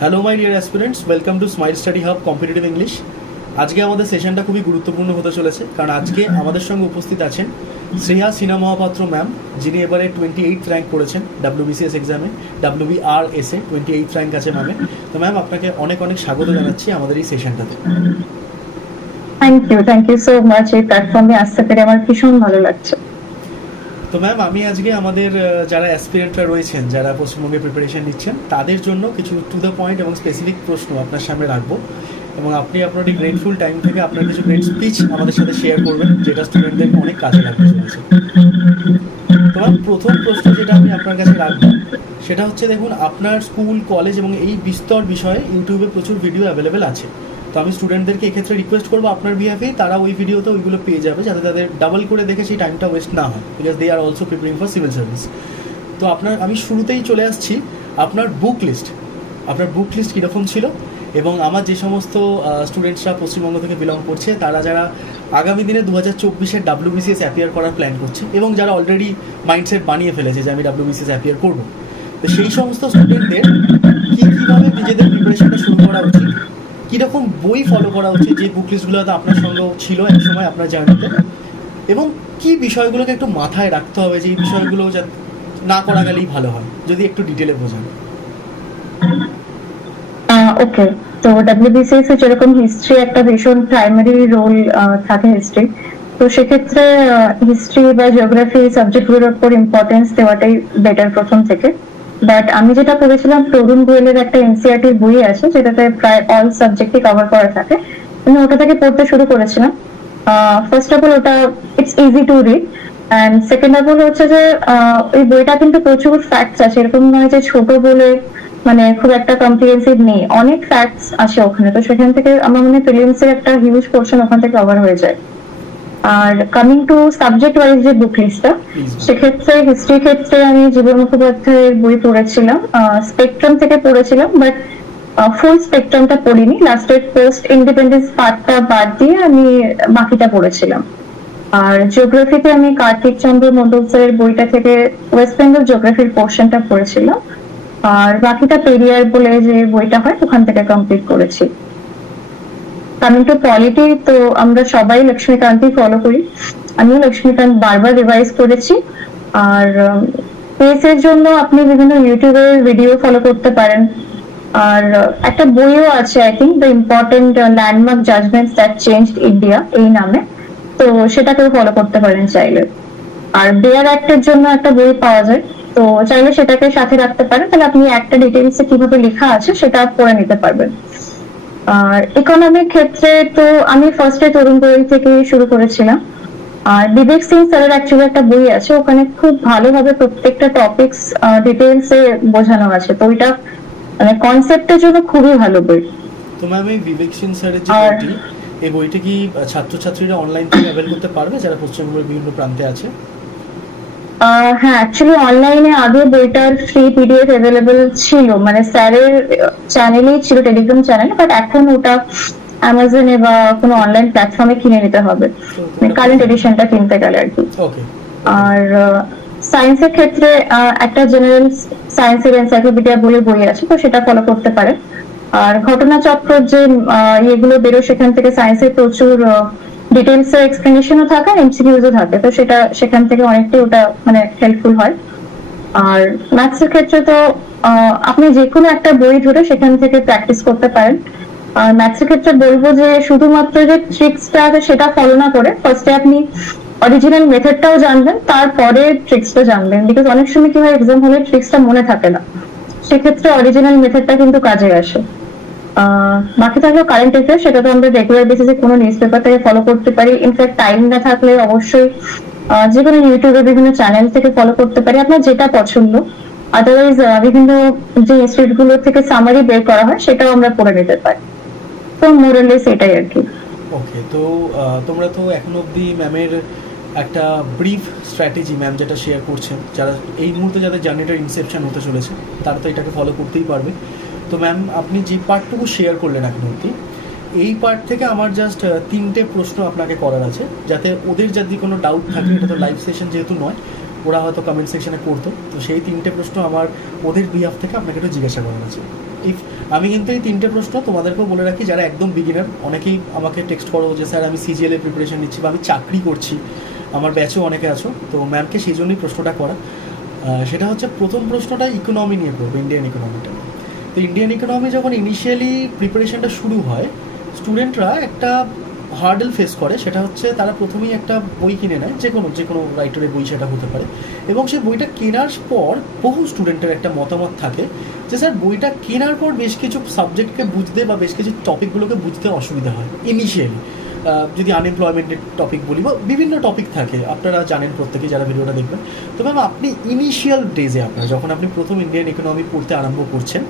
Hello my dear aspirants, welcome to smile study hub competitive English. আজকে আমাদের সেশনটা খুবই গুরুত্বপূর্ণ হতে চলেছে, কারণ আজকে আমাদের সঙ্গে উপস্থিত আছেন শ্রেয়া সিনহা মহাপাত্র ম্যাম, যিনি এবারে 28 র্যাঙ্ক করেছেন WBCS এক্সামে। WBRS-এ 28 র্যাঙ্ক আছে ম্যামে। তো ম্যাম, আপনাকে অনেক অনেক স্বাগত জানাচ্ছি আমাদের এই সেশনটাতে। Thank you so much. এই প্ল্যাটফর্মে আসতে পেরে আমার ভীষণ ভালো লাগছে। তো ম্যাম, আমি আজকে আমাদের যারা অ্যাসপিরেন্টরা রয়েছেন, যারা পশ্চিমবঙ্গে প্রিপারেশন নিচ্ছেন, তাদের জন্য কিছু টু দ্য পয়েন্ট এবং স্পেসিফিক প্রশ্ন আপনার সামনে রাখবো, এবং আপনি আপনার এই গ্রেটফুল টাইম থেকে আপনার কিছু গ্রেট স্পিচ আমাদের সাথে শেয়ার করবেন, যেটা স্টুডেন্টদেরকে অনেক কাজে লাগতে চলেছে। তো ম্যাম, প্রথম প্রশ্ন যেটা আমি আপনার কাছে রাখবো সেটা হচ্ছে, দেখুন, আপনার স্কুল, কলেজ এবং এই বিস্তর বিষয়ে ইউটিউবে প্রচুর ভিডিও অ্যাভেলেবেল আছে। তো আমি স্টুডেন্টদেরকে এক্ষেত্রে রিকোয়েস্ট করবো আপনার বিহাফে তারা ওই ভিডিওতে ওইগুলো পেয়ে যাবে, যাতে তাদের ডাবল করে দেখে সেই টাইমটা ওয়েস্ট না হয়, because they are also preparing for civil service. তো আমি শুরুতেই চলে আসছি আপনার বুক লিস্ট। আপনার বুক লিস্ট কীরকম ছিল, এবং আমার যে সমস্ত স্টুডেন্টসরা পশ্চিমবঙ্গ থেকে বিলং করছে, তারা যারা আগামী দিনে 2024-এর WBCS অ্যাপিয়ার করার প্ল্যান করছে, এবং যারা অলরেডি মাইন্ডসেট বানিয়ে ফেলেছে যে আমি WBCS অ্যাপিয়ার করবো, তো সেই সমস্ত স্টুডেন্টদের কীভাবে নিজেদের প্রিপারেশনটা শুরু করা উচিত, কীরকম বই ফলো করা উচিত, যে বুক লিস্টগুলো হয়তো আপনার সঙ্গেও ছিল এক সময় আপনার জার্নিতে, এবং কি বিষয়গুলোকে একটু মাথায় রাখতে হবে যে এই বিষয়গুলো না করা গেলেই ভালো হয়, যদি একটু ডিটেলে বোঝান। ওকে, তো WBCS এ যেরকম হিস্ট্রি একটা ভীষণ প্রাইমারি রোল থাকে হিস্ট্রি, তো সেক্ষেত্রে হিস্ট্রি বা জিওগ্রাফি সাবজেক্টগুলোর উপর ইম্পর্টেন্স দেওয়াটাই বেটার প্রথম থেকে। বাট আমি যেটা করেছিলাম, তরুণ গোয়েলের একটা এনসিইআরটি বই আছে যেটাতে প্রায় অল সাবজেক্টই কভার করা থাকে, আমি ওটা থেকে পড়তে শুরু করেছিলাম। ফার্স্ট অফ অল ওটা it's easy to read, and second of all হচ্ছে যে ওই বইটা কিন্তু প্রচুর ফ্যাক্টস আছে, এরকম নয় যে ছোট বলে মানে খুব একটা কম্প্রিহেন্সিভ নেই, অনেক ফ্যাক্টস আছে ওখানে। তো সেখান থেকে আমার মনে প্রিলিমস এর একটা হিউজ পোর্শন ওখান থেকে কভার হয়ে যায়। Are coming to subject wise যে বুক লিস্টটা, সেক্ষেত্রে হিস্ট্রি ক্ষেত্রে আমি জীবন মুখোপাধ্যায়ের বই পড়েছিলাম, স্পেকট্রাম থেকে পড়েছিলাম, বাট ফুল স্পেকট্রামটা পড়িনি। লাস্টের পোস্ট ইন্ডিপেন্ডেন্স পার্টটা বাদ দিয়ে আমি বাকিটা পড়েছিলাম। আর জিওগ্রাফিতে আমি কার্তিক চন্দ্র মন্ডল স্যারের বইটা থেকে ওয়েস্ট বেঙ্গল জিওগ্রাফির পোর্শনটা পড়েছিলাম, আর বাকিটা পেরিয়ার বলে যে বইটা হয় ওখান থেকে কমপ্লিট করেছি। কামিং টু পলিটি, তো আমরা সবাই লক্ষ্মীকান্তই ফলো করি, আমিও লক্ষ্মীকান্ত বারবার রিভাইজ করেছি। আর পেসের জন্য আপনি বিভিন্ন ইউটিউবের ভিডিও ফলো করতে পারেন, আর একটা বইও আছে I think the important landmark judgements that changed India এই নামে, তো সেটাকেও ফলো করতে পারেন চাইলে। আর বেয়ার অ্যাক্টের জন্য একটা বই পাওয়া যায়, তো চাইলে সেটাকে সাথে রাখতে পারেন, তাহলে আপনি একটা ডিটেইলসে কিভাবে লেখা আছে সেটা পড়ে নিতে পারবেন। আর ইকোনমিক ক্ষেত্রে তো আমি ফার্স্টে তরুণ গোয়েল থেকে শুরু করেছিলাম, আর বিবেক সিং স্যারের অ্যাকচুয়ালি একটা বই আছে, ওখানে খুব ভালোভাবে প্রত্যেকটা টপিকস ডিটেইলসে বোঝানো আছে, তো ওইটা মানে কনসেপ্টের জন্য খুবই ভালো বই। তো ম্যাম, এই বিবেক সিং স্যারের যে বইটি, এই বইটি কি ছাত্রছাত্রীরা অনলাইন থেকে অ্যাভেল করতে পারবে যারা পশ্চিমবঙ্গের বিভিন্ন প্রান্তে আছে? হ্যাঁ, অ্যাকচুয়ালি অনলাইনে আগে বইটার ফ্রি পিডিএফ অ্যাভেলেবল ছিল, মানে স্যারের চ্যানেলেই ছিল, টেলিগ্রাম চ্যানেল, বাট এখন ওটা অ্যামাজনে বা কোনো অনলাইন প্ল্যাটফর্মে কিনে নিতে হবে, কারেন্ট এডিশনটা কিনতে গেলে আর কি। আর সায়েন্সের ক্ষেত্রে একটা জেনারেল সায়েন্সের এনসাইক্লোপিডিয়া বলে বই আছে, তো সেটা ফলো করতে পারে। আর ঘটনাচক্র যে ইয়েগুলো বেরো, সেখান থেকে সায়েন্সের প্রচুর ডিটেলস এর এক্সপ্লেনেশনও থাকে, এমসিকিউজও থাকে, তো সেটা সেখান থেকে অনেকটাই ওটা মানে হেল্পফুল হয়। আর ম্যাথস এর ক্ষেত্রে তো আপনি যে কোনো একটা বই ধরে সেখান থেকে প্র্যাকটিস করতে পারেন। আর ম্যাথস এর ক্ষেত্রে বলবো যে শুধুমাত্র যে ট্রিক্সটা আছে সেটা ফলো না করে ফার্স্টে আপনি অরিজিনাল মেথডটাও জানবেন, তারপরে ট্রিক্সটা জানবেন, বিকজ অনেক সময় কি হয় এক্সাম হলে ট্রিক্সটা মনে থাকে না, সেক্ষেত্রে অরিজিনাল মেথডটা কিন্তু কাজে আসে। বাকি থাকলো কারেন্ট অ্যাফেয়ার্স, সেটা তো আমরা রেগুলার বেসিসে কোনো নিউজ পেপার থেকে ফলো করতে পারি, ইনফ্যাক্ট টাইম না থাকলে অবশ্যই যে কোনো ইউটিউবে বিভিন্ন চ্যানেল থেকে ফলো করতে পারি, আপনার যেটা পছন্দ। আদারওয়াইজ বিভিন্ন যে ইনস্টিটিউট গুলো থেকে সামারি বের করা হয় সেটাও আমরা পড়ে নিতে পারি। তো মোরালেস এটাই আর কি। ওকে, তো তোমরা তো এখন অবধি ম্যামের একটা ব্রিফ স্ট্র্যাটেজি ম্যাম যেটা শেয়ার করছেন, যারা এই মুহূর্তে যাদের জার্নিটার ইনসেপশন হতে চলেছে তারা তো এটাকে ফলো করতেই পারবে। তো ম্যাম, আপনি যে পার্টটুকু শেয়ার করলেন এখন অবধি, এই পার্ট থেকে আমার জাস্ট 3টে প্রশ্ন আপনাকে করার আছে, যাতে ওদের যদি কোনো ডাউট থাকে, এটা তো লাইভ সেশন যেহেতু নয়, ওরা হয়তো কমেন্ট সেকশনে করতো। তো সেই 3টে প্রশ্ন আমার ওদের বিহাফ থেকে আপনাকে একটু জিজ্ঞাসা করার আছে। আমি কিন্তু এই 3টে প্রশ্ন তোমাদেরকেও বলে রাখি, যারা একদম বিগিনার, অনেকেই আমাকে টেক্সট করো যে স্যার আমি সিজিএল এর প্রিপারেশন নিচ্ছি বা আমি চাকরি করছি, আমার ব্যাচেও অনেকে আছো, তো ম্যামকে সেই জন্যই প্রশ্নটা করা। সেটা হচ্ছে প্রথম প্রশ্নটা ইকোনমি নিয়ে করবো, ইন্ডিয়ান ইকোনমিটা। তো ইন্ডিয়ান ইকোনমি যখন ইনিশিয়ালি প্রিপারেশনটা শুরু হয়, স্টুডেন্টরা একটা হার্ডেল ফেস করে, সেটা হচ্ছে তারা প্রথমেই একটা বই কিনে নেয়, যে কোনো রাইটারের বই সেটা হতে পারে, এবং সেই বইটা কেনার পর বহু স্টুডেন্টের একটা মতামত থাকে যে স্যার বইটা কেনার পর বেশ কিছু সাবজেক্টকে বুঝতে বা বেশ কিছু টপিকগুলোকে বুঝতে অসুবিধা হয় ইনিশিয়ালি। যদি আনএমপ্লয়মেন্টের টপিক বলি বা বিভিন্ন টপিক থাকে, আপনারা জানেন প্রত্যেকে যারা ভিডিওটা দেখবেন। তো ম্যাম আপনি ইনিশিয়াল ডেজে যখন আপনি প্রথম ইন্ডিয়ান ইকোনমি পড়তে আরম্ভ করছেন,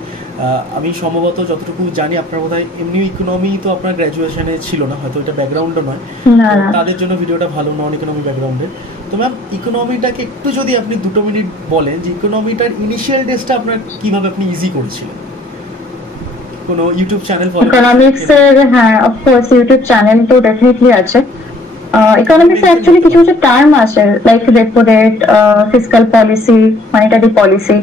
আমি সম্ভবত যতটুকু জানি আপনার বোধহয় এমনি ইকোনমি তো আপনার গ্র্যাজুয়েশনে ছিল না, হয়তো এটা ব্যাকগ্রাউন্ডও নয়, তাদের জন্য ভিডিওটা ভালো, নন ইকোনমি ব্যাকগ্রাউন্ডের। তো ম্যাম ইকোনমিটাকে একটু যদি আপনি 2 মিনিট বলেন যে ইকোনমিটার ইনিশিয়াল ডেজটা আপনার কিভাবে আপনি ইজি করেছিলেন, কোনো ইউটিউব চ্যানেল ফলো? ইকোনমিক্স এর, হ্যাঁ অফকোর্স ইউটিউব চ্যানেল তো ডেফিনেটলি আছে। ইকোনমিক্স এ অ্যাকচুয়ালি কিছু কিছু টার্ম আছে, like repo rate, fiscal policy, monetary policy,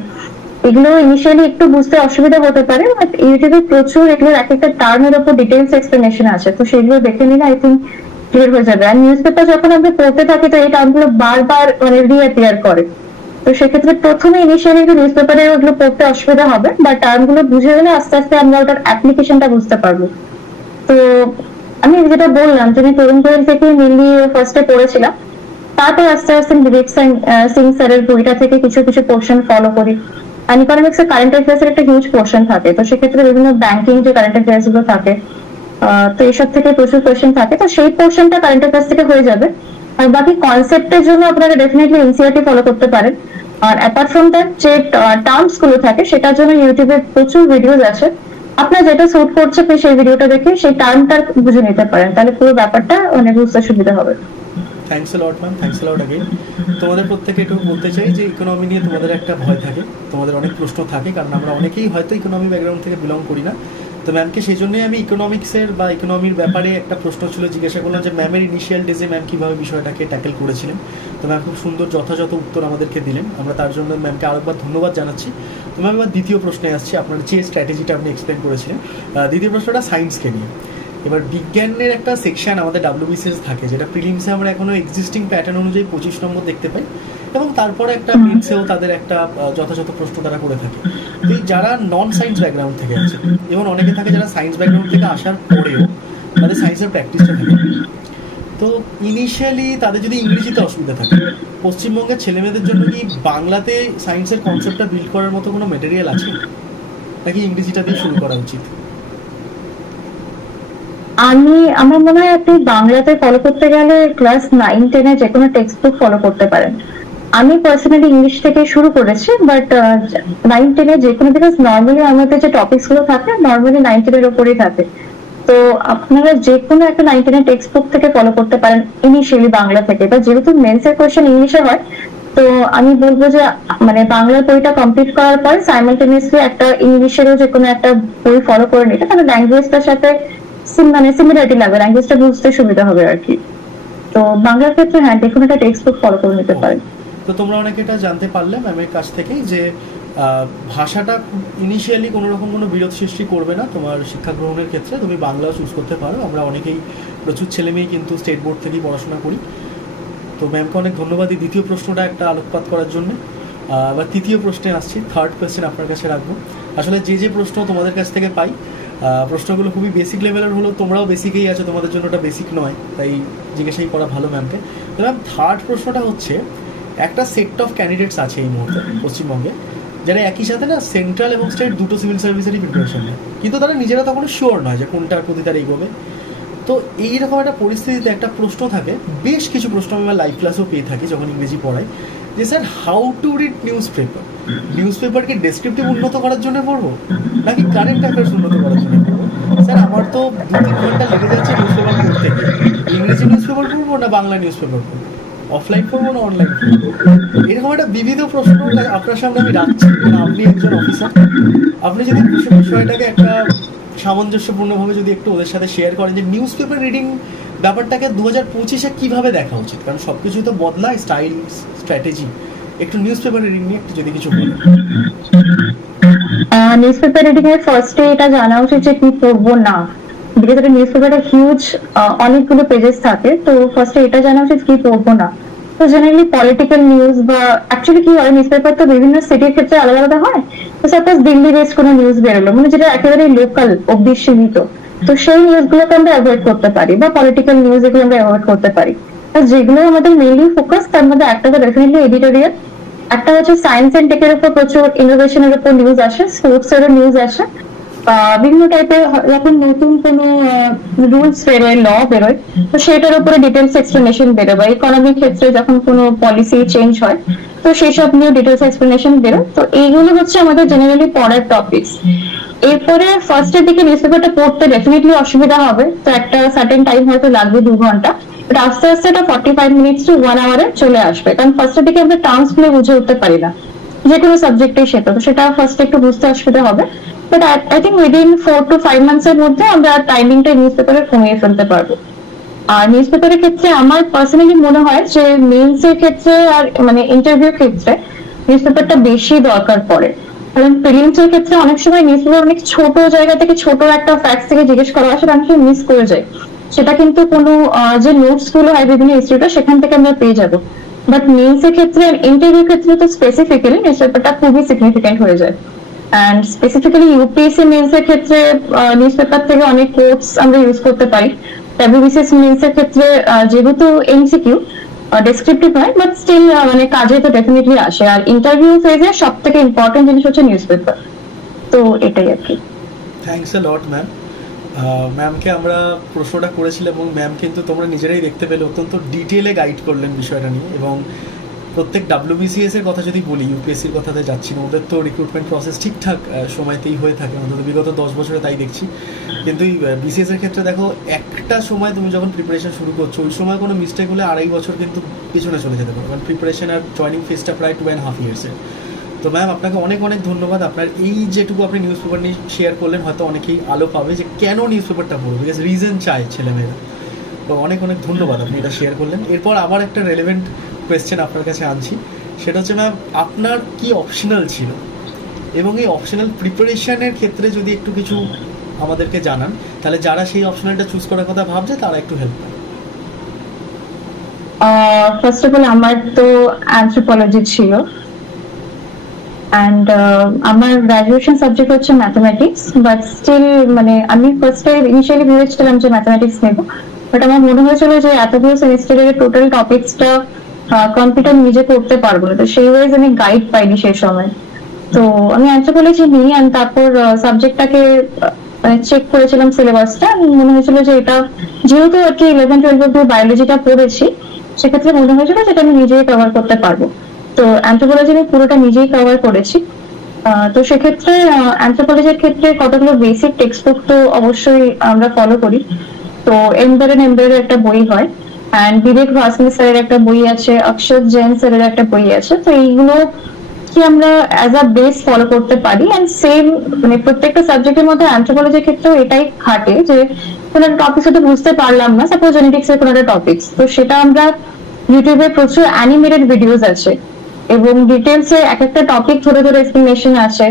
এগুলো ইনিশিয়ালি একটু বুঝতে অসুবিধা হতে পারে, বাট ইউটিউবে প্রচুর এগুলোর এক একটা টার্মের উপর ডিটেইলস এক্সপ্লেনেশন আছে, তো সেগুলো দেখে নিলে আই থিঙ্ক ক্লিয়ার হয়ে যাবে। আর নিউজ পেপার যখন আমরা পড়তে থাকি তো এই টার্মগুলো বারবার মানে রিঅ্যাপিয়ার করে, তো সেক্ষেত্রে প্রথমে ইনিশিয়ালি একটু নিউজ পেপারে ওগুলো পড়তে অসুবিধা হবে, বা টার্মগুলো বুঝে গেলে আস্তে আস্তে আমরা ওটার অ্যাপ্লিকেশনটা বুঝতে পারবো। তো আমি যেটা বললাম যে আমি তরুণ গোয়েল থেকে মেনলি ফার্স্টে পড়েছিলাম, তারপর আস্তে আস্তে বিবেক সিং স্যারের বইটা থেকে কিছু কিছু পোর্শন ফলো করি। আর ইকোনমিক্স এর কারেন্ট অ্যাফেয়ার্স এর একটা হিউজ পোর্শন থাকে, তো সেক্ষেত্রে বিভিন্ন ব্যাংকিং যে কারেন্ট অ্যাফেয়ার্স গুলো থাকে, তো এইসব থেকে প্রচুর কোয়েশ্চেন থাকে, তো সেই পোর্শনটা কারেন্ট অ্যাফেয়ার্স থেকে হয়ে যাবে। আর বাকি কনসেপ্টের জন্য আপনারা ডেফিনেটলি এনসিইআরটি ফলো করতে পারেন। আর অ্যাপার্ট ফ্রম দ্যাট যে টার্মস গুলো থাকে সেটার জন্য ইউটিউবে প্রচুর ভিডিওস আছে, আপনার যেটা স্যুট করছে আপনি সেই ভিডিওটা দেখে সেই টার্মটা বুঝে নিতে পারেন, তাহলে পুরো ব্যাপারটা অনেক বুঝতে সুবিধা হবে। Thanks a lot ma'am, thanks a lot again. তোমাদের প্রত্যেকে একটু বলতে চাই যে ইকোনমি নিয়ে তোমাদের একটা ভয় থাকে, তোমাদের অনেক প্রশ্ন থাকে, কারণ আমরা অনেকেই হয়তো ইকোনমি ব্যাকগ্রাউন্ড থেকে বিলং করি না। তো ম্যামকে সেই জন্যই আমি ইকোনমিক্সের বা ইকোনমির ব্যাপারে একটা প্রশ্ন ছিল জিজ্ঞাসা করলাম যে ম্যামের ইনিশিয়াল ডেজে ম্যাম কীভাবে বিষয়টাকে ট্যাকেল করেছিলেন। তো ম্যাম খুব সুন্দর যথাযথ উত্তর আমাদেরকে দিলেন, আমরা তার জন্য ম্যামকে আরেকবার ধন্যবাদ জানাচ্ছি। তো ম্যাম এবার দ্বিতীয় প্রশ্নে আসছি, আপনার যে স্ট্র্যাটেজিটা আপনি এক্সপ্লেন করেছিলেন। দ্বিতীয় প্রশ্নটা সায়েন্সকে নিয়ে। এবার বিজ্ঞানের একটা সেকশন আমাদের ডাব্লিউবিসিএস থাকে, যেটা প্রিলিমসে আমরা এখনো এক্সিস্টিং প্যাটার্ন অনুযায়ী 25 নম্বর দেখতে পাই, এবং তারপরে একটা মেন্সেও তাদের একটা যথাযথ প্রশ্ন তারা করে থাকে। তো যারা নন সায়েন্স ব্যাকগ্রাউন্ড থেকে আছে, এবং অনেকে থাকে যারা সায়েন্স ব্যাকগ্রাউন্ড থেকে আসার পরেও তাদের সায়েন্সের প্র্যাকটিসটা থাকে, তো ইনিশিয়ালি তাদের যদি ইংরেজিতে অসুবিধা থাকে, পশ্চিমবঙ্গের ছেলেমেয়েদের জন্য কি বাংলাতে সায়েন্সের কনসেপ্টটা বিল্ড করার মতো কোনো মেটেরিয়াল আছে, নাকি ইংরেজিটা দিয়ে শুরু করা উচিত? আমার মনে হয় আপনি বাংলাতে ফলো করতে গেলে ক্লাস 9-10 যে কোনো টেক্সট বুক ফলো করতে পারেন। আমি পার্সোনালি ইংলিশ থেকে শুরু করেছি, বাট 9-10 যে কোনো, বিকজ নর্মালি আমাদের যে টপিকস গুলো থাকে নর্মালি 9-10 উপরেই থাকে, তো আপনারা যে কোনো একটা 9-10 টেক্সট বুক থেকে ফলো করতে পারেন ইনিশিয়ালি বাংলা থেকে। বা যেহেতু মেন্সের কোয়েশ্চেন ইংলিশে হয়, তো আমি বলবো যে মানে বাংলার বইটা কমপ্লিট করার পর সাইমালটেনিয়াসলি একটা ইংলিশেরও যে কোনো একটা বই ফলো করে নিতে, তাহলে ল্যাঙ্গুয়েজটার সাথে মানে সিমিলারিটি লাগবে, ল্যাঙ্গুয়েজটা বুঝতে সুবিধা হবে আর কি। তো বাংলার ক্ষেত্রে হ্যাঁ দেখুন একটা টেক্সট বুক ফলো করে নিতে পারেন। তো তোমরা অনেকে এটা জানতে পারলে ম্যামের কাছ থেকেই যে ভাষাটা ইনিশিয়ালি কোনো রকম কোনো বিরোধ সৃষ্টি করবে না তোমার শিক্ষা গ্রহণের ক্ষেত্রে, তুমি বাংলা চুজ করতে পারো। আমরা অনেকেই প্রচুর ছেলেমেয়েই কিন্তু স্টেট বোর্ড থেকেই পড়াশোনা করি। তো ম্যামকে অনেক ধন্যবাদ এই দ্বিতীয় প্রশ্নটা একটা আলোকপাত করার জন্য। আবার তৃতীয় প্রশ্নে আসছি, থার্ড কোয়েশ্চেন আপনার কাছে রাখবো। আসলে যে প্রশ্ন তোমাদের কাছ থেকে পাই, প্রশ্নগুলো খুবই বেসিক লেভেলের হলো, তোমরাও বেসিকেই আছো, তোমাদের জন্য ওটা বেসিক নয়, তাই জিজ্ঞাসাই করা ভালো ম্যামকে। তো ম্যাম থার্ড প্রশ্নটা হচ্ছে, একটা সেট অফ ক্যান্ডিডেটস আছে এই মুহূর্তে পশ্চিমবঙ্গে, যারা একই সাথে না সেন্ট্রাল এবং স্টেট দুটো সিভিল সার্ভিসেরই প্রিপারেশন নেয়, কিন্তু তারা নিজেরা তখন শিওর নয় যে কোনটার প্রতি তারা এগোবে। তো এইরকম একটা পরিস্থিতিতে একটা প্রশ্ন থাকে, বেশ কিছু প্রশ্ন আমি আমার লাইভ ক্লাসেও পেয়ে থাকি যখন ইংরেজি পড়াই, যে sir how to read newspaper. নিউজ পেপারকে ডেসক্রিপটিভ উন্নত করার জন্য পড়বো, নাকি কারেন্ট অ্যাফেয়ার্স উন্নত করার জন্য পড়বো? স্যার আমার তো 2-3 ঘন্টা লেগে যাচ্ছে নিউজ পেপার পড়তে গিয়ে, ইংরেজি নিউজ পেপার পড়বো না বাংলা নিউজ পেপার পড়বো, অফলাইন পড়বো না অনলাইন পড়বো? এরকম একটা বিবিধ প্রশ্ন আপনার সামনে আমি রাখছি। আপনি একজন অফিসার, আপনি যদি বিষয়টাকে একটা সামঞ্জস্যপূর্ণভাবে যদি একটু ওদের সাথে শেয়ার করেন যে নিউজ পেপার রিডিং ব্যাপারটাকে 2025-এ কীভাবে দেখা উচিত, কারণ সব কিছুই তো বদলায়, স্টাইল, স্ট্র্যাটেজি, একটু নিউজ পেপার রিডিং নিয়ে একটু যদি কিছু বলেন। নিউজ পেপার রিডিং এর ফার্স্টে এটা জানা উচিত যে কি পড়বো না, বিকজ একটা নিউজ পেপারে হিউজ অনেকগুলো পেজেস থাকে, তো ফার্স্টে এটা জানা উচিত কি পড়বো না। তো জেনারেলি পলিটিক্যাল নিউজ বা অ্যাকচুয়ালি কি হয়, নিউজ পেপার তো বিভিন্ন সিটির ক্ষেত্রে আলাদা আলাদা হয়। তো সাপোজ দিল্লি বেসড কোনো নিউজ বেরোলো, মানে যেটা একেবারে লোকাল অব্দি সীমিত, তো সেই নিউজগুলোকে আমরা অ্যাভয়েড করতে পারি, বা পলিটিক্যাল নিউজ এগুলো আমরা অ্যাভয়েড করতে পারি। যেগুলো আমাদের মেইনলি ফোকাস, তার মধ্যে একটা তো ডেফিনেটলি এডিটোরিয়াল, একটা হচ্ছে সায়েন্স এন্ড টেকের উপর প্রচুর ইনোভেশনের উপর নিউজ আসে, স্পোর্টস এর নিউজ আসে, বা বিভিন্ন টাইপের যখন নতুন কোনো রুলস বেরোয়, ল বেরোয়, তো সেটার উপরে ডিটেলস এক্সপ্লেনেশন বেরোয়, বা ইকোনমিক ক্ষেত্রে যখন কোনো পলিসি চেঞ্জ হয় তো সেই সব নিয়ে ডিটেলস এক্সপ্লেনেশন বেরোয়। তো এইগুলো হচ্ছে আমাদের জেনারেলি পড়ার টপিকস। এরপরে ফার্স্টের দিকে নিউজ পেপারটা পড়তে ডেফিনেটলি অসুবিধা হবে, তো একটা সার্টেন টাইম হয়তো লাগবে 2 ঘন্টা, বাট আস্তে আস্তে এটা 45 মিনিটস টু 1 আওয়ারে চলে আসবে, কারণ ফার্স্টের দিকে আমরা টার্মস গুলো বুঝে উঠতে পারি না, যে কোনো সাবজেক্টেই সেটা, তো সেটা ফার্স্টে একটু বুঝতে অসুবিধা হবে। But I think within 4 to 5 months এর মধ্যে আমরা টাইমিংটা নিউজ পেপারে কমিয়ে ফেলতে পারবো। আর নিউজ পেপারের ক্ষেত্রে আমার পার্সোনালি মনে হয় যে মেইনস এর ক্ষেত্রে আর মানে ইন্টারভিউ ক্ষেত্রে নিউজ পেপারটা বেশি দরকার পড়ে, কারণ প্রিলিমস এর ক্ষেত্রে অনেক সময় নিউজ পেপার অনেক ছোট জায়গা থেকে, ছোট একটা ফ্যাক্ট থেকে জিজ্ঞেস করা হয়, সেটা অনেক মিস করে যায়। সেটা কিন্তু কোনো যে নোটস গুলো হয় বিভিন্ন ইনস্টিটিউটে সেখান থেকে আমরা পেয়ে যাবো, বাট মেইনস এর ক্ষেত্রে ইন্টারভিউ ক্ষেত্রে তো স্পেসিফিক্যালি নিউজ পেপারটা খুবই সিগনিফিকেন্ট হয়ে যায়। অ্যান্ড স্পেসিফিক্যালি ইউপিএসসি মেইনস এর ক্ষেত্রে নিউজ পেপার থেকে অনেক কোটস আমরা ইউজ করতে পারি। ডাব্লিউবিসিএস মেইনস এর ক্ষেত্রে যেহেতু এমসিকিউ ডেসক্রিপটিভ হয়, বাট স্টিল মানে কাজে তো ডেফিনেটলি আসে। আর ইন্টারভিউ ফেজে সব থেকে ইম্পর্টেন্ট জিনিস হচ্ছে নিউজ পেপার। তো এটাই আর কি। Thanks a lot ma'am. ম্যামকে আমরা প্রশ্নটা করেছিলাম এবং ম্যাম কিন্তু তোমরা নিজেরাই দেখতে পেলে অত্যন্ত ডিটেলে গাইড করলেন বিষয়টা নিয়ে। এবং প্রত্যেক ডাব্লিউবিসিএস এর কথা যদি বলি, ইউপিএসসির কথাতে যাচ্ছি না, ওদের তো রিক্রুটমেন্ট প্রসেস ঠিকঠাক সময়তেই হয়ে থাকে, অন্তত বিগত 10 বছরে তাই দেখছি। কিন্তু এই বিসিএস এর ক্ষেত্রে দেখো, একটা সময় তুমি যখন প্রিপারেশন শুরু করছো, ওই সময় কোনো মিস্টেক হলে 2.5 বছর কিন্তু পিছনে চলে যেতে পারে, কারণ প্রিপারেশন আর জয়নিং ফেজটা প্রায় 2.5 ইয়ার্সের। তো ম্যাম আপনাকে অনেক অনেক ধন্যবাদ। আপনার এই যেটুকু আপনি নিউজ পেপার নিয়ে শেয়ার করলেন, হয়তো অনেকেই আলো পাবে যে কেন নিউজ পেপারটা পড়বে, বিকজ রিজন চায় ছেলেমেয়েরা। তো অনেক অনেক ধন্যবাদ, আপনি এটা শেয়ার করলেন। এরপর আবার একটা রেলেভেন্ট কোয়েশ্চেন আপনার কাছে আনছি, সেটা হচ্ছে ম্যাম আপনার কি অপশনাল ছিল, এবং এই অপশনাল প্রিপারেশনের ক্ষেত্রে যদি একটু কিছু আমাদেরকে জানান, তাহলে যারা সেই অপশনালটা চুজ করার কথা ভাবছে তারা একটু হেল্প পাবে। ফার্স্ট অফ অল আমার তো অ্যানথ্রোপোলজি ছিল, অ্যান্ড আমার গ্রাজুয়েশন সাবজেক্ট হচ্ছে ম্যাথমেটিক্স, বাট স্টিল মানে আমি ফার্স্টে ইনিশিয়ালি ভেবেছিলাম যে ম্যাথমেটিক্স নেব, বাট আমার মনে হয়েছিল যে এতগুলো সেমিস্টারের টোটাল টপিকসটা কম্পিউটার নিজে করতে পারবো না, তো সেই ওয়াইজ আমি গাইড পাইনি সেই সময়। তো আমি অ্যানথ্রোপোলজি নিই, অ্যান্ড তারপর সাবজেক্টটাকে মানে চেক করেছিলাম সিলেবাসটা, মনে হয়েছিল যে এটা যেহেতু আর কি 11-12 অব্দি বায়োলজিটা পড়েছি, সেক্ষেত্রে মনে হয়েছিল যেটা আমি নিজেই কভার করতে পারবো। তো অ্যানথ্রোপোলজি আমি পুরোটা নিজেই কভার করেছি। তো সেক্ষেত্রে অ্যানথ্রোপোলজির ক্ষেত্রে কতগুলো বেসিক টেক্সট বুক তো অবশ্যই আমরা ফলো করি। তো এমবেডেড একটা বই হয়, অ্যান্ড বিবেক ভাসনি স্যারের একটা বই আছে, অক্ষত জৈন স্যারের একটা বই আছে। তো এইগুলো কি আমরা অ্যাজ আ বেস ফলো করতে পারি, অ্যান্ড সেম মানে প্রত্যেকটা সাবজেক্টের মধ্যে অ্যানথ্রোপোলজির ক্ষেত্রেও এটাই খাটে যে কোনো একটা টপিক হয়তো বুঝতে পারলাম না, সাপোজ জেনেটিক্স এর কোনো একটা টপিকস, তো সেটা আমরা ইউটিউবে প্রচুর অ্যানিমেটেড ভিডিওস আছে এবং ডিটেলসে এক একটা টপিক ধরে ধরে এক্সপ্লেনেশন আছে,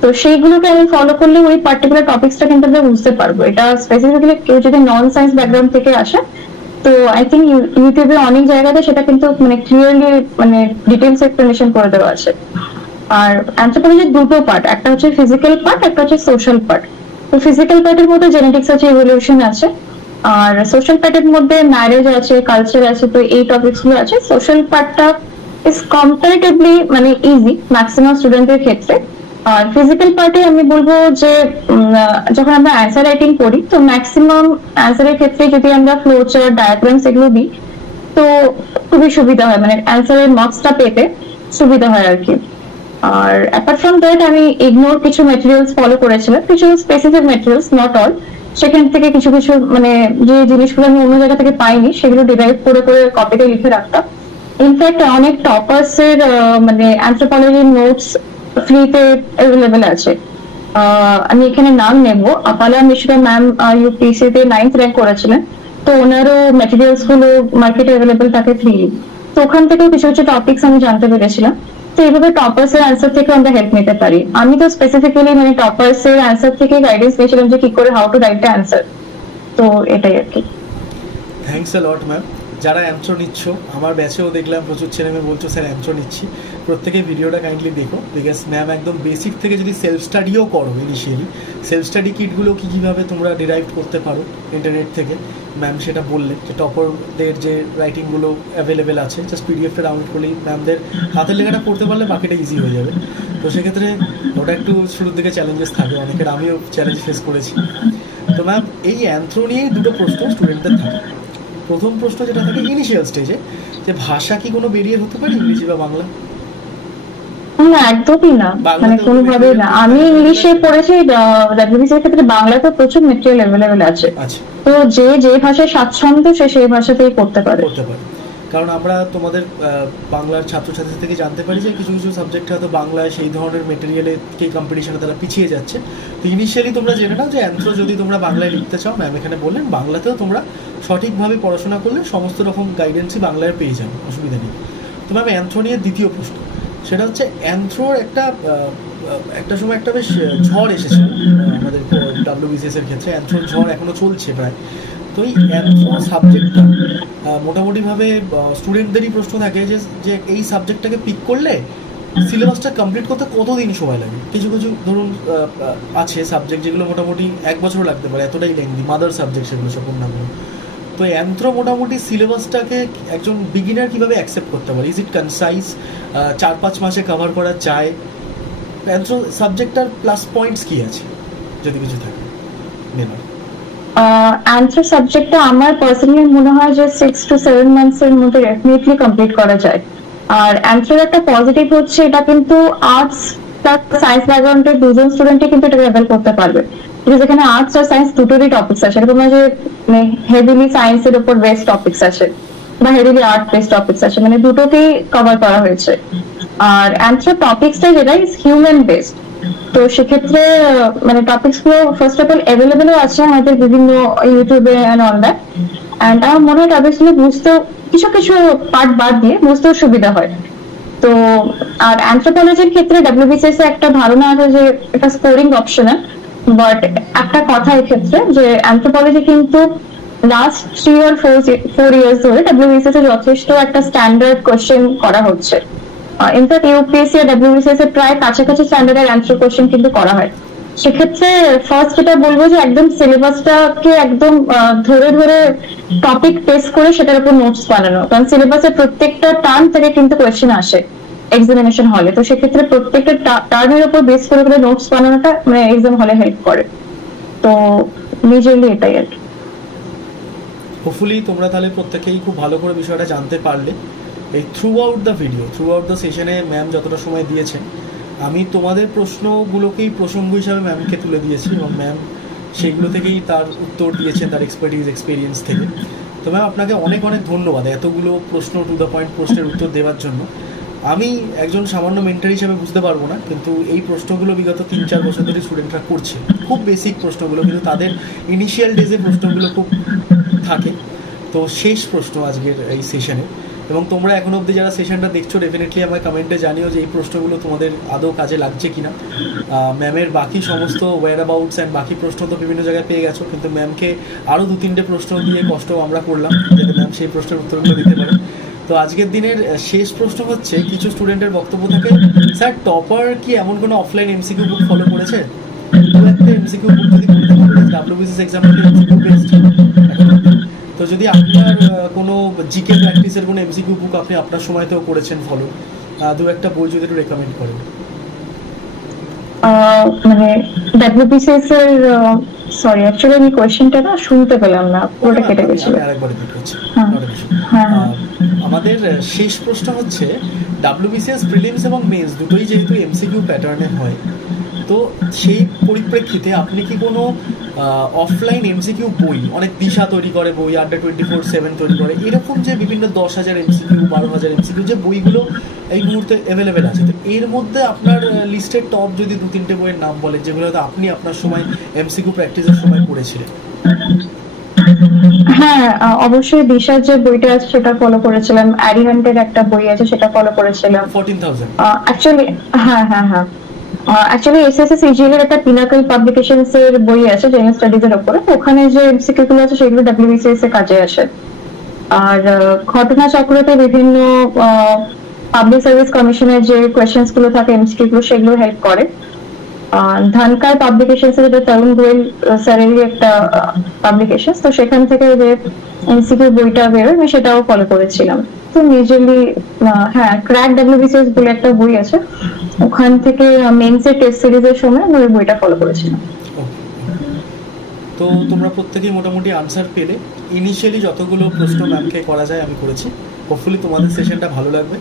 তো সেইগুলোকে আমি ফলো করলে ওই পার্টিকুলার টপিকসটা কিন্তু আমরা বুঝতে পারবো। এটা স্পেসিফিক্যালি কেউ যদি নন সায়েন্স ব্যাকগ্রাউন্ড থেকে আসে, তো আই থিঙ্ক ইউটিউবে অনেক জায়গাতে সেটা কিন্তু মানে ক্লিয়ারলি মানে ডিটেলস এক্সপ্লেনেশন করে দেওয়া আছে। আর অ্যানথ্রোপোলজির দুটো পার্ট, একটা হচ্ছে ফিজিক্যাল পার্ট, একটা হচ্ছে সোশ্যাল পার্ট। তো ফিজিক্যাল পার্টের মধ্যে জেনেটিক্স আছে, ইভলিউশন আছে, আর সোশ্যাল পার্টের মধ্যে ম্যারেজ আছে, কালচার আছে, তো এই টপিকস গুলো আছে। সোশ্যাল পার্টটা ইজ কম্পারেটিভলি মানে ইজি ম্যাক্সিমাম স্টুডেন্টের ক্ষেত্রে। আর ফিজিক্যাল পার্টে আমি বলবো যে যখন আমরা অ্যান্সার রাইটিং করি, তো ম্যাক্সিমাম অ্যান্সারের ক্ষেত্রে যদি আমরা ফ্লো চার্ট, ডায়াগ্রামস এগুলো দিই, তো খুবই সুবিধা হয়, মানে অ্যান্সারের মার্কসটা পেতে সুবিধা হয় আর কি। আর অ্যাপার্ট ফ্রম দ্যাট আমি ইগনোর কিছু ম্যাটেরিয়ালস ফলো করেছিলাম, কিছু স্পেসিফিক ম্যাটেরিয়ালস, নট অল। সেখান থেকে কিছু কিছু মানে যে জিনিসগুলো আমি অন্য জায়গা থেকে পাইনি, সেগুলো ডিরাইভ করে করে কপিতে লিখে রাখতাম। ইনফ্যাক্ট অনেক টপার্স এর মানে অ্যানথ্রোপোলজির নোটস ফ্রিতে অ্যাভেলেবেল আছে। আমি এখানে নাম নেব, আপালা মিশ্রা ম্যাম ইউপিএসসি তে 9th র্যাঙ্ক করেছিলেন, তো ওনারও ম্যাটেরিয়ালস গুলো মার্কেটে অ্যাভেলেবেল থাকে ফ্রি। তো ওখান থেকেও কিছু কিছু টপিকস আমি জানতে পেরেছিলাম। তো এইভাবে টপার্স এর অ্যান্সার থেকে আমরা হেল্প নিতে পারি। আমি তো স্পেসিফিক্যালি মানে টপার্স এর অ্যান্সার থেকে গাইডেন্স পেয়েছিলাম যে কি করে how to write the answer. তো এটাই আর কি। Thanks a lot ma'am. যারা অ্যান্সার নিচ্ছ, আমার ব্যাচেও দেখলাম প্রচুর ছেলে মেয়ে বলছো স্যার অ্যান্সার নিচ্ছি, প্রত্যেকে ভিডিওটা কাইন্ডলি দেখো, বিকজ ম্যাম একদম বেসিক থেকে যদি সেলফ স্টাডিও করো ইনিশিয়ালি, সেলফ স্টাডি কিটগুলো কীভাবে তোমরা ডিরাইভ করতে পারো ইন্টারনেট থেকে, ম্যাম সেটা বললেন যে টপারদের যে রাইটিংগুলো অ্যাভেলেবেল আছে জাস্ট পিডিএফটা ডাউনলোড করলেই ম্যামদের হাতের লেখাটা পড়তে পারলে বাকিটা ইজি হয়ে যাবে। তো সেক্ষেত্রে ওটা একটু শুরুর দিকে চ্যালেঞ্জেস থাকে অনেকের, আমিও চ্যালেঞ্জ ফেস করেছি। তো ম্যাম এই অ্যান্থ্রো নিয়েই দুটো প্রশ্ন স্টুডেন্টদের থাকে। প্রথম প্রশ্ন যেটা থাকে ইনিশিয়াল স্টেজে, যে ভাষা কি কোনো বেরিয়ে হতে পারে ইংরেজি বা বাংলা? না, একদমই না, মানে কোনোভাবেই না। আমি ইংলিশে পড়েছি, ডাব্লিউবিসি এর ক্ষেত্রে বাংলাতে প্রচুর মেটেরিয়াল অ্যাভেলেবেল আছে। তো যে ভাষায় স্বাচ্ছন্দ্য সে সেই ভাষাতেই করতে পারে। কারণ আমরা তোমাদের বাংলার ছাত্রছাত্রী থেকে জানতে পারি যে কিছু কিছু সাবজেক্ট হয়তো বাংলায় সেই ধরনের মেটেরিয়ালে কে কম্পিটিশনে তারা পিছিয়ে যাচ্ছে। তো ইনিশিয়ালি তোমরা জেনে নাও যে অ্যান্থ্রো যদি তোমরা বাংলায় লিখতে চাও, ম্যাম এখানে বললেন বাংলাতেও তোমরা সঠিকভাবে পড়াশোনা করলে সমস্ত রকম গাইডেন্সই বাংলায় পেয়ে যাবে, অসুবিধা নেই। তো ম্যাম অ্যান্থ্রো নিয়ে দ্বিতীয় প্রশ্ন, সেটা হচ্ছে অ্যান্থ্রোর একটা সময় একটা বেশ ঝড় এসেছিল আমাদের ডাব্লিউবিসিএস এর ক্ষেত্রে, অ্যান্থ্রোর ঝড় এখনো চলছে প্রায়। তো এই অ্যান্থ্রো সাবজেক্টটা মোটামুটিভাবে স্টুডেন্টদেরই প্রশ্ন থাকে যে এই সাবজেক্টটাকে পিক করলে সিলেবাসটা কমপ্লিট করতে কতদিন সময় লাগে। কিছু কিছু ধরুন আছে সাবজেক্ট যেগুলো মোটামুটি 1 বছরও লাগতে পারে, এতটাই লেন্দি, মাদার সাবজেক্ট সেগুলো সব অন্যান্য। তো অ্যান্থ্রো মোটামুটি সিলেবাসটাকে একজন বিগিনার কিভাবে অ্যাকসেপ্ট করতে পারে? ইজ ইট কনসাইজ, 4-5 মাসে কভার করা যায়? অ্যান্থ্রো সাবজেক্টটার প্লাস পয়েন্টস কি আছে যদি কিছু থাকে? অ্যান্থ্রো সাবজেক্টটা আমার পার্সোনালি মনে হয় যে 6 to 7 মান্থস এর মধ্যে ডেফিনেটলি কমপ্লিট করা যায়। আর অ্যান্থ্রোর একটা পজিটিভ হচ্ছে এটা কিন্তু আর্টস প্লাস সায়েন্স ব্যাকগ্রাউন্ডের দুজন স্টুডেন্টই কিন্তু এটা লেভেল করতে পারবে, বিকজ এখানে আর্টস আর সায়েন্স দুটোরই টপিকস আছে। এরকম যে হেভিলি সায়েন্সের উপর বেস্ট টপিকস আছে বা হেভিলি আর্ট বেস্ট টপিকস আছে, মানে দুটোকেই কভার করা হয়েছে। আর অ্যান্থ্রো টপিকসটা যেটা ইজ হিউম্যান বেসড, তো সেক্ষেত্রে মানে টপিকস গুলো ফার্স্ট অফ অল অ্যাভেলেবেলও আছে আমাদের বিভিন্ন ইউটিউবে এন্ড অল দ্যাট। এন্ড আমার মনে হয় টপিকস গুলো বুঝতেও কিছু কিছু পার্ট বাদ দিয়ে বুঝতেও সুবিধা হয়। তো আর অ্যানথ্রোপোলজির ক্ষেত্রে ডাব্লিউবিসিএস এ একটা ধারণা আছে যে এটা স্কোরিং অপশনাল, বাট একটা কথা এক্ষেত্রে যে অ্যানথ্রোপোলজি কিন্তু লাস্ট 3 or 4 years ধরে ডাব্লিউবিসিএস এ যথেষ্ট একটা স্ট্যান্ডার্ড কোশ্চেন করা হচ্ছে। ইনফ্যাক্ট ইউপিএসসি আর ডাব্লিউবিসিএস এর প্রায় কাছাকাছি স্ট্যান্ডার্ডের অ্যান্সার কোশ্চেন কিন্তু করা হয়। সেক্ষেত্রে ফার্স্ট যেটা বলবো যে একদম সিলেবাসটাকে একদম ধরে ধরে টপিক টেস্ট করে সেটার উপর নোটস বানানো, কারণ সিলেবাসের প্রত্যেকটা টার্ম থেকে কিন্তু কোয়েশ্চেন আসে এক্সামিনেশন হলে। তো সেক্ষেত্রে প্রত্যেকটা টার্মের উপর বেস করে করে নোটস বানানোটা মানে এক্সাম হলে হেল্প করে। তো মেজরলি এটাই আর কি। হোপফুলি তোমরা তাহলে প্রত্যেকেই খুব ভালো করে বিষয়টা জানতে পারলে। এই through out the video, through out the সেশনে ম্যাম যতটা সময় দিয়েছেন, আমি তোমাদের প্রশ্নগুলোকেই প্রসঙ্গ হিসাবে ম্যামকে তুলে দিয়েছি এবং ম্যাম সেগুলো থেকেই তার উত্তর দিয়েছেন তার এক্সপিরিয়েন্স থেকে। তো ম্যাম আপনাকে অনেক অনেক ধন্যবাদ এতগুলো প্রশ্ন টু দ্য পয়েন্ট প্রশ্নের উত্তর দেওয়ার জন্য। আমি একজন সামান্য মেন্টার হিসেবে বুঝতে পারবো না, কিন্তু এই প্রশ্নগুলো বিগত 3-4 বছর ধরে স্টুডেন্টরা করছে, খুব বেসিক প্রশ্নগুলো, কিন্তু তাদের ইনিশিয়াল ডেজে প্রশ্নগুলো খুব থাকে। তো শেষ প্রশ্ন আজকের এই সেশনে, এবং তোমরা এখনো অবধি যারা সেশনটা দেখছো ডেফিনেটলি আমার কমেন্টে জানিও যে এই প্রশ্নগুলো তোমাদের আদৌ কাজে লাগছে কিনা। ম্যামের বাকি সমস্ত ওয়্যার অ্যাবাউটস অ্যান্ড বাকি প্রশ্ন তো বিভিন্ন জায়গায় পেয়ে গেছো, কিন্তু ম্যামকে আরও 2-3টে প্রশ্ন দিয়ে কষ্ট আমরা করলাম যাতে ম্যাম সেই প্রশ্নের উত্তরগুলো দিতে পারে। তো আজকের দিনের শেষ প্রশ্ন হচ্ছে, কিছু স্টুডেন্টের বক্তব্য থাকে স্যার টপার কি এমন কোনো অফলাইন এমসিকিউ বুক ফলো করেছে? একটা এমসিকিউ বুক যদি করতে পারে, ডাব্লিউবিসিএস এক্সামটা এমসিকিউ বেসড, তো যদি আপনার কোনো জিকে প্র্যাকটিসের কোনো এমসিকিউ বুক আপনি আপনার সময়তেও করেছেন ফলো, 2-একটা বই যদি একটু রেকমেন্ড করেন। মানে ডাব্লিউবিসিএস এর সরি অ্যাকচুয়ালি আমি কোশ্চেনটা না শুনতে পেলাম না, পুরোটা কেটে গেছিল। আরেকবার রিপিট করছি। আমাদের শেষ প্রশ্ন হচ্ছে, ডাব্লিউবিসিএস প্রিলিমস এবং মেন্স দুটোই যেহেতু এমসিকিউ প্যাটার্নে হয়, তো সেই পরিপ্রেক্ষিতে আপনি কি কোনো অফলাইন এমসিকিউ বই, অনেক দিশা তৈরি করে বই, আড্ডা 24/7 তৈরি করে, এরকম যে বিভিন্ন 10,000 এমসিকিউ 12,000 এমসিকিউ যে বইগুলো এই মুহূর্তে অ্যাভেলেবেল আছে, তো এর মধ্যে আপনার লিস্টের টপ যদি 2-3টে বইয়ের নাম বলেন যেগুলো হয়তো আপনি আপনার সময় এমসিকিউ প্র্যাকটিসের সময় পড়েছিলেন। হ্যাঁ, অবশ্যই দিশার যে বইটা আছে সেটা ফলো করেছিলাম, অ্যারিহান্টের একটা বই আছে সেটা ফলো করেছিলাম 14,000। অ্যাকচুয়ালি। হ্যাঁ হ্যাঁ হ্যাঁ, অ্যাকচুয়ালি এসএসসি সিজিএল এর একটা পিনাকল পাবলিকেশনস এর বই আছে জেনারেল স্টাডিজ এর উপরে, ওখানে যে এমসিকিউ গুলো আছে সেগুলো ডাব্লিউবিসিএস এর কাজে আসে। আর ঘটনা চক্রতে বিভিন্ন পাবলিক সার্ভিস কমিশনের যে কোয়েশ্চেন্স গুলো থাকে এমসিকিউ গুলো সেগুলো হেল্প করে। ধানকার পাবলিকেশনস এর তরুণ গোয়েল স্যারেরই একটা পাবলিকেশন, তো সেখান থেকে যে এমসিকিউ বইটা বেরোয় আমি সেটাও ফলো করেছিলাম। তো মেজরলি হ্যাঁ, ক্র্যাক ডাব্লিউবিসিএস বলে একটা বই আছে, ওখান থেকে মেন্সের টেস্ট সিরিজের সময় আমি ওই বইটা ফলো করেছিলাম। তো তোমরা প্রত্যেকেই মোটামুটি আনসার পেলে। ইনিশিয়ালি যতগুলো প্রশ্ন ম্যামকে করা যায় আমি করেছি। হোপফুলি তোমাদের সেশনটা ভালো লাগবে।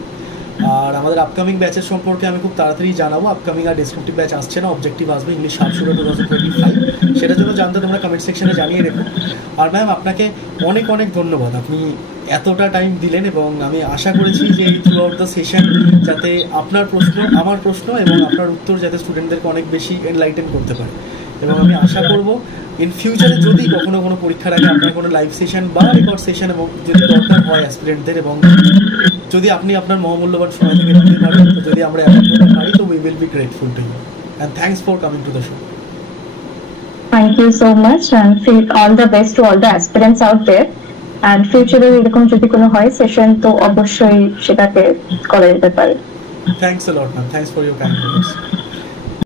আর আমাদের আপকামিং ব্যাচের সম্পর্কে আমি খুব তাড়াতাড়ি জানাবো। আপকামিং আর ডেসক্রিপটিভ ব্যাচ আসছে না, অবজেক্টিভ আসবে ইংলিশ শার্পশুটার 2025। সেটার জন্য জানতে তোমরা কমেন্ট সেকশনে জানিয়ে রেখো। আর ম্যাম আপনাকে অনেক অনেক ধন্যবাদ, আপনি এতটা টাইম দিলেন এবং আমি আশা করেছি যে এই থ্রু আউট দ্য সেশন যাতে আপনার প্রশ্ন, আমার প্রশ্ন এবং আপনার উত্তর যাতে স্টুডেন্টদেরকে অনেক বেশি এনলাইটেন করতে পারে। এবং আমি আশা করব ইন ফিউচারে যদি কখনো কোনো পরীক্ষার আগে আপনার কোনো লাইভ সেশন বা রেকর্ড সেশন এবং যদি দরকার হয় অ্যাসপিরেন্টদের, এবং যদি আপনি আপনার মহামূল্যবান সময় থেকে দিতে পারেন, তো যদি আমরা অ্যাপ্লাই করতে পারি, তো we will be grateful to you and thanks for coming to the show. Thank you so much and feel all the best to all the aspirants out there. And future এরকম যদি কোনো হয় session তো অবশ্যই সেটাকে করা যেতে পারে। Thanks a lot, ma'am. Thanks for your kind words.